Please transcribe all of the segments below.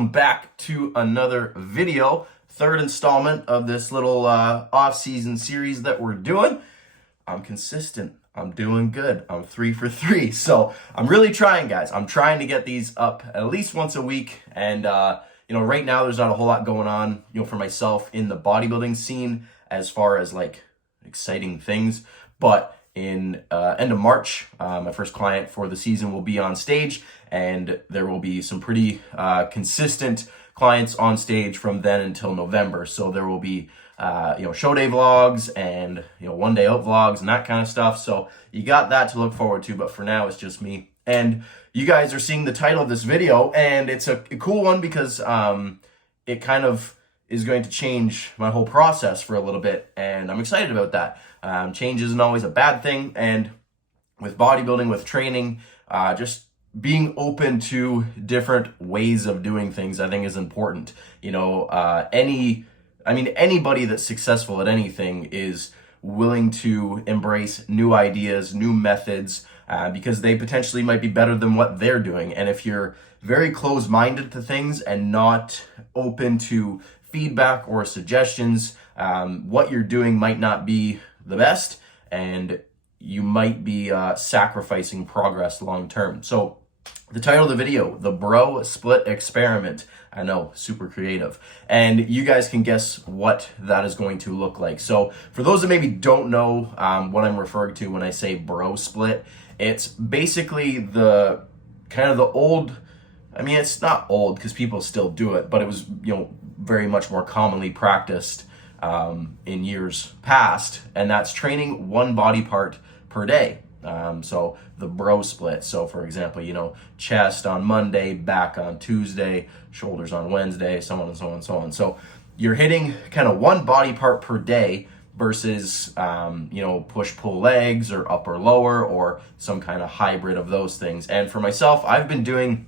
welcome back to another video, third installment of this little off-season series that we're doing. I'm consistent. I'm doing good. I'm 3 for 3. So I'm really trying, guys. I'm trying to get these up at least once a week. And, right now there's not a whole lot going on, for myself in the bodybuilding scene as far as like exciting things. But in end of March, my first client for the season will be on stage, and there will be some pretty consistent clients on stage from then until November. So there will be show day vlogs and one day out vlogs and that kind of stuff. So you got that to look forward to, but for now it's just me. And you guys are seeing the title of this video, and it's a cool one because it kind of is going to change my whole process for a little bit, and I'm excited about that. Change isn't always a bad thing, and with bodybuilding, with training, just being open to different ways of doing things, I think is important. Anybody that's successful at anything is willing to embrace new ideas, new methods, because they potentially might be better than what they're doing. And if you're very closed-minded to things and not open to feedback or suggestions, what you're doing might not be the best, and you might be sacrificing progress long term. So the title of the video, the Bro Split Experiment. I know, super creative. And you guys can guess what that is going to look like. So for those that maybe don't know what I'm referring to when I say bro split, it's basically the kind of the old, it's not old because people still do it, but it was, very much more commonly practiced in years past, and that's training one body part per day. So the bro split. So for example, chest on Monday, back on Tuesday, shoulders on Wednesday, so on and so on and so on. So you're hitting kind of one body part per day versus, push-pull legs or upper lower or some kind of hybrid of those things. And for myself, I've been doing,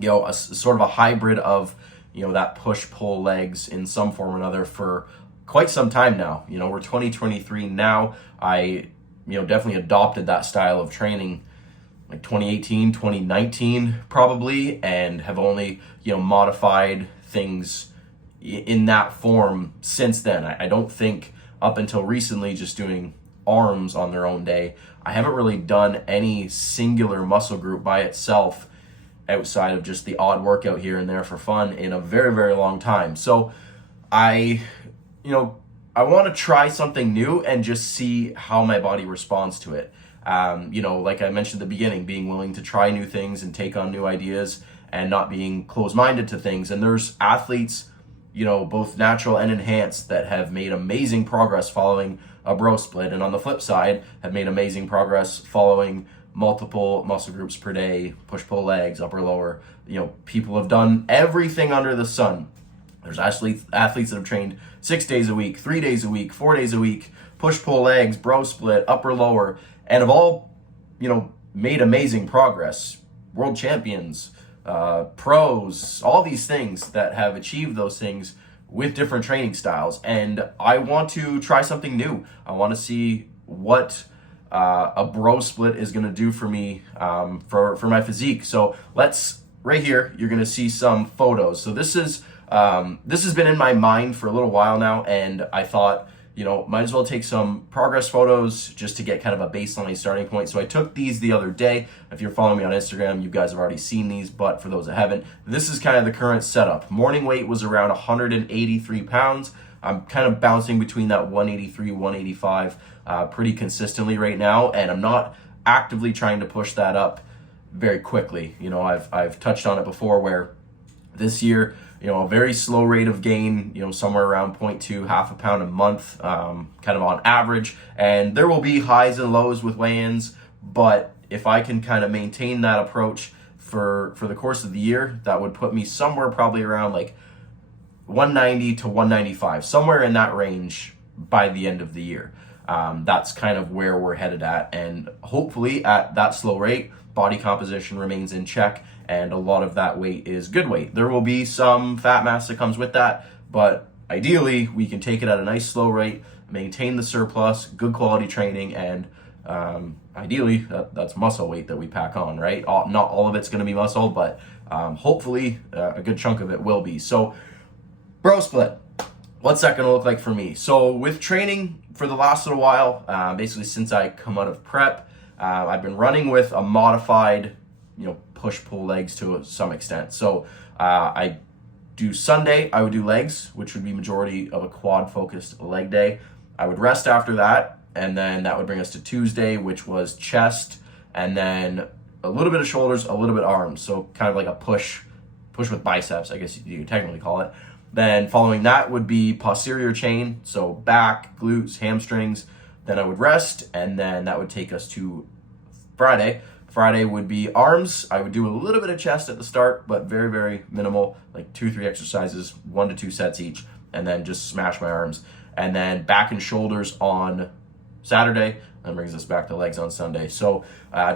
a sort of a hybrid of, that push-pull legs in some form or another for quite some time now. We're 2023 now. I definitely adopted that style of training like 2018, 2019 probably, and have only, modified things in that form since then. I don't think up until recently just doing arms on their own day, I haven't really done any singular muscle group by itself outside of just the odd workout here and there for fun in a very, very long time. So I want to try something new and just see how my body responds to it. Like I mentioned at the beginning, being willing to try new things and take on new ideas and not being closed-minded to things. And there's athletes, both natural and enhanced, that have made amazing progress following a bro split. And on the flip side, have made amazing progress following multiple muscle groups per day, push-pull legs, upper lower. People have done everything under the sun. There's athletes that have trained 6 days a week, 3 days a week, 4 days a week, push-pull legs, bro split, upper lower, and have all, made amazing progress. World champions, pros, all these things that have achieved those things with different training styles. And I want to try something new. I want to see what a bro split is going to do for me, for my physique. So right here, you're going to see some photos. So this has been in my mind for a little while now, and I thought, might as well take some progress photos just to get kind of a baseline starting point. So I took these the other day. If you're following me on Instagram, you guys have already seen these, but for those that haven't, this is kind of the current setup. Morning weight was around 183 pounds. I'm kind of bouncing between that 183, 185 pretty consistently right now, and I'm not actively trying to push that up very quickly. I've touched on it before where this year, a very slow rate of gain, somewhere around 0.2, half a pound a month, kind of on average. And there will be highs and lows with weigh-ins, but if I can kind of maintain that approach for the course of the year, that would put me somewhere probably around like 190 to 195, somewhere in that range by the end of the year. That's kind of where we're headed at. And hopefully at that slow rate, body composition remains in check, and a lot of that weight is good weight. There will be some fat mass that comes with that, but ideally we can take it at a nice slow rate, maintain the surplus, good quality training, and Ideally, that's muscle weight that we pack on, right? Not all of it's going to be muscle, but hopefully a good chunk of it will be. So bro split, what's that going to look like for me? So with training for the last little while, basically since I come out of prep, I've been running with a modified, push-pull legs to some extent. So I do Sunday, I would do legs, which would be majority of a quad-focused leg day. I would rest after that, and then that would bring us to Tuesday, which was chest, and then a little bit of shoulders, a little bit arms. So kind of like a push with biceps, I guess you could technically call it. Then following that would be posterior chain, so back, glutes, hamstrings. Then I would rest, and then that would take us to Friday. Friday would be arms. I would do a little bit of chest at the start, but very, very minimal, like 2-3 exercises, 1 to 2 sets each, and then just smash my arms. And then back and shoulders on Saturday, and brings us back to legs on Sunday. So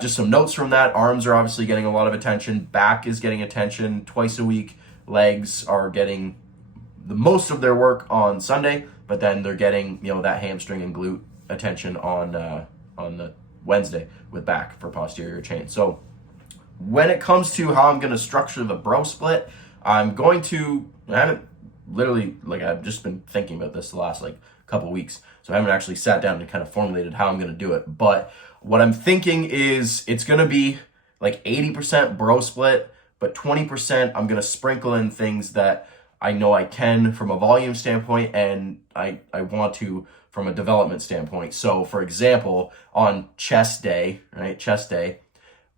just some notes from that. Arms are obviously getting a lot of attention. Back is getting attention twice a week. Legs are getting the most of their work on Sunday, but then they're getting, that hamstring and glute attention on the Wednesday with back for posterior chain. So when it comes to how I'm going to structure the bro split, I haven't literally, I've just been thinking about this the last couple weeks, so I haven't actually sat down and kind of formulated how I'm going to do it. But what I'm thinking is it's going to be 80% bro split, but 20% I'm going to sprinkle in things that I know I can from a volume standpoint, and I want to from a development standpoint. So for example, on chest day,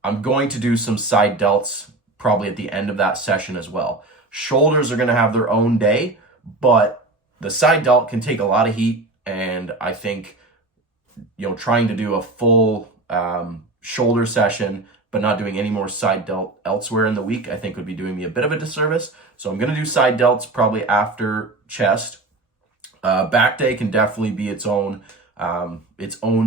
I'm going to do some side delts probably at the end of that session as well. Shoulders are going to have their own day, but the side delt can take a lot of heat, and I think, trying to do a full shoulder session but not doing any more side delt elsewhere in the week, I think would be doing me a bit of a disservice. So I'm going to do side delts probably after chest. Back day can definitely be its own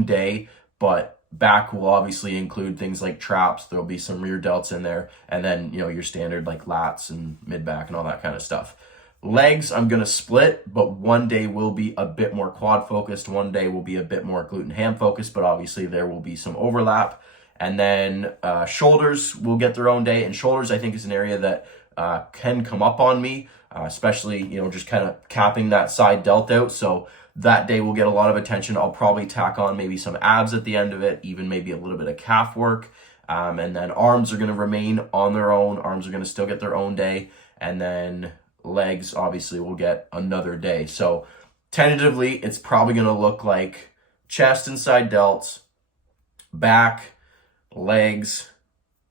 day, but back will obviously include things like traps. There'll be some rear delts in there, and then your standard lats and mid back and all that kind of stuff. Legs, I'm going to split, but one day will be a bit more quad focused. One day will be a bit more glute and ham focused, but obviously there will be some overlap. And then shoulders will get their own day. And shoulders, I think, is an area that can come up on me, especially, just kind of capping that side delt out. So that day will get a lot of attention. I'll probably tack on maybe some abs at the end of it, even maybe a little bit of calf work. And then arms are going to remain on their own. Arms are going to still get their own day. And then legs, obviously, will get another day. So tentatively, it's probably going to look like chest and side delts, back, legs,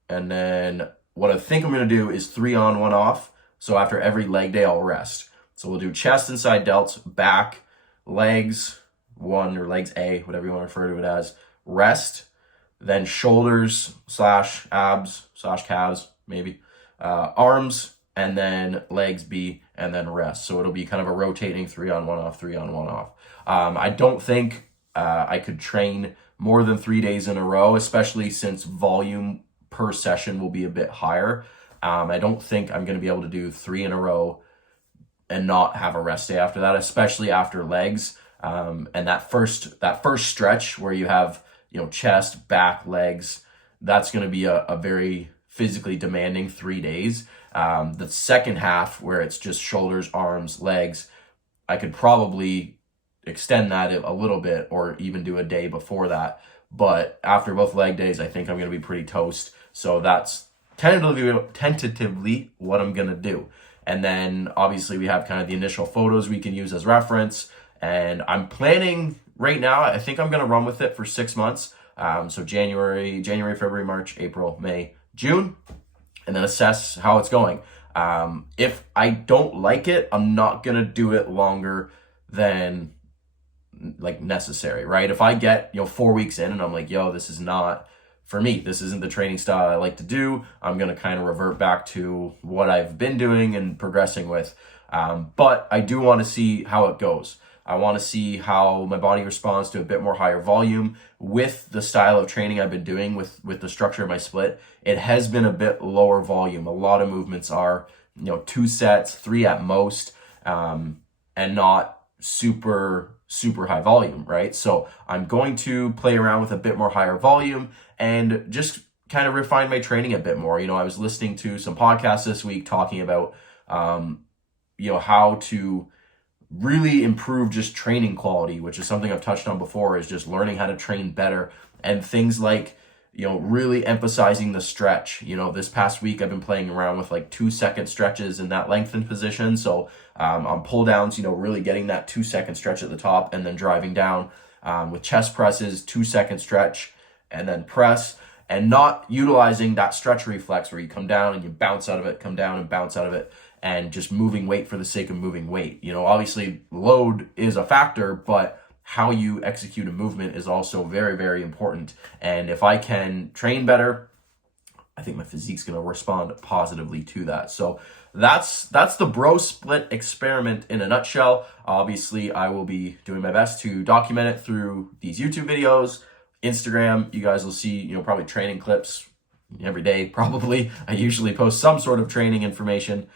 and then what I think I'm going to do is 3 on, 1 off. So after every leg day, I'll rest. So we'll do chest and side delts, back, legs 1 or legs A, whatever you want to refer to it as, rest, then shoulders / abs / calves, maybe, arms, and then legs B, and then rest. So it'll be kind of a rotating 3 on, 1 off, 3 on, 1 off. I don't think I could train more than 3 days in a row, especially since volume per session will be a bit higher. I don't think I'm going to be able to do 3 in a row and not have a rest day after that, especially after legs. And that first stretch where you have, chest, back, legs, that's going to be a very physically demanding 3 days. The second half where it's just shoulders, arms, legs, I could probably extend that a little bit or even do a day before that. But after both leg days, I think I'm going to be pretty toast. So that's tentatively what I'm going to do. And then obviously we have kind of the initial photos we can use as reference. And I'm planning right now, I think I'm going to run with it for 6 months. So January, February, March, April, May, June, and then assess how it's going. If I don't like it, I'm not going to do it longer than necessary, right? If I get 4 weeks in and I'm like, this is not for me, this isn't the training style I like to do, I'm going to kind of revert back to what I've been doing and progressing with. But I do want to see how it goes. I want to see how my body responds to a bit more higher volume with the style of training I've been doing with the structure of my split. It has been a bit lower volume. A lot of movements are 2 sets, 3 at most, and not super super high volume, right? So I'm going to play around with a bit more higher volume and just kind of refine my training a bit more. I was listening to some podcasts this week talking about, how to really improve just training quality, which is something I've touched on before, is just learning how to train better, and things like, really emphasizing the stretch. This past week I've been playing around with like 2-second stretches in that lengthened position. So on pull downs, really getting that 2-second stretch at the top and then driving down with chest presses, 2-second stretch and then press, and not utilizing that stretch reflex where you come down and you bounce out of it, come down and bounce out of it, and just moving weight for the sake of moving weight. Obviously load is a factor, but how you execute a movement is also very, very important. And if I can train better, I think my physique's going to respond positively to that. So that's the bro split experiment in a nutshell. Obviously, I will be doing my best to document it through these YouTube videos, Instagram. You guys will see, probably training clips every day, probably. I usually post some sort of training information,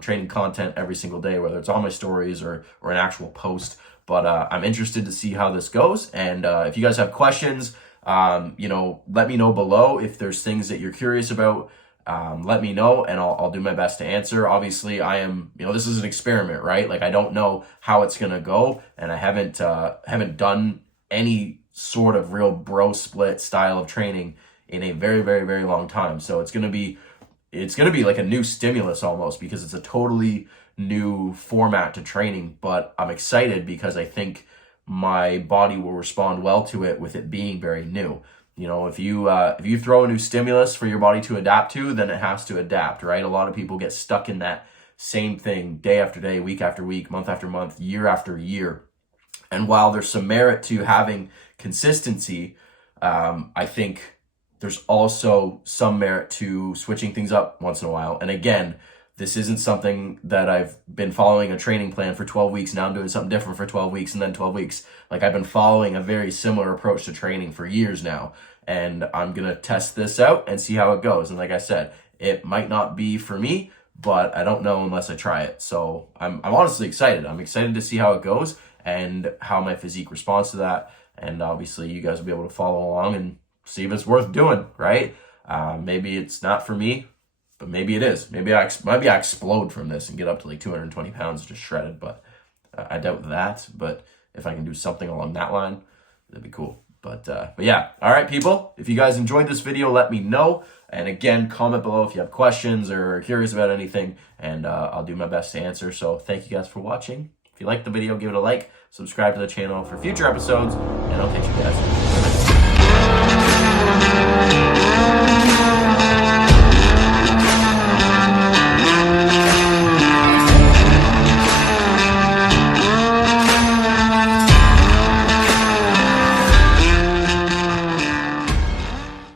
training content every single day, whether it's on my stories or an actual post. But I'm interested to see how this goes. And if you guys have questions, let me know below. If there's things that you're curious about, let me know and I'll do my best to answer. Obviously, I am, this is an experiment, right? Like, I don't know how it's going to go, and I haven't done any sort of real bro split style of training in a very, very, very long time. So it's going to be like a new stimulus almost, because it's a totally new format to training. But I'm excited because I think my body will respond well to it, with it being very new. If you throw a new stimulus for your body to adapt to, then it has to adapt, right? A lot of people get stuck in that same thing day after day, week after week, month after month, year after year. And while there's some merit to having consistency, I think there's also some merit to switching things up once in a while. And again, this isn't something that I've been following a training plan for 12 weeks. Now I'm doing something different for 12 weeks and then 12 weeks. Like, I've been following a very similar approach to training for years now. And I'm going to test this out and see how it goes. And like I said, it might not be for me, but I don't know unless I try it. So I'm honestly excited. I'm excited to see how it goes and how my physique responds to that. And obviously you guys will be able to follow along and see if it's worth doing, right? Maybe it's not for me, but maybe it is. Maybe I explode from this and get up to like 220 pounds just shredded, but I doubt that. But if I can do something along that line, that'd be cool. But yeah, all right, people. If you guys enjoyed this video, let me know. And again, comment below if you have questions or are curious about anything, and I'll do my best to answer. So thank you guys for watching. If you liked the video, give it a like, subscribe to the channel for future episodes, and I'll catch you guys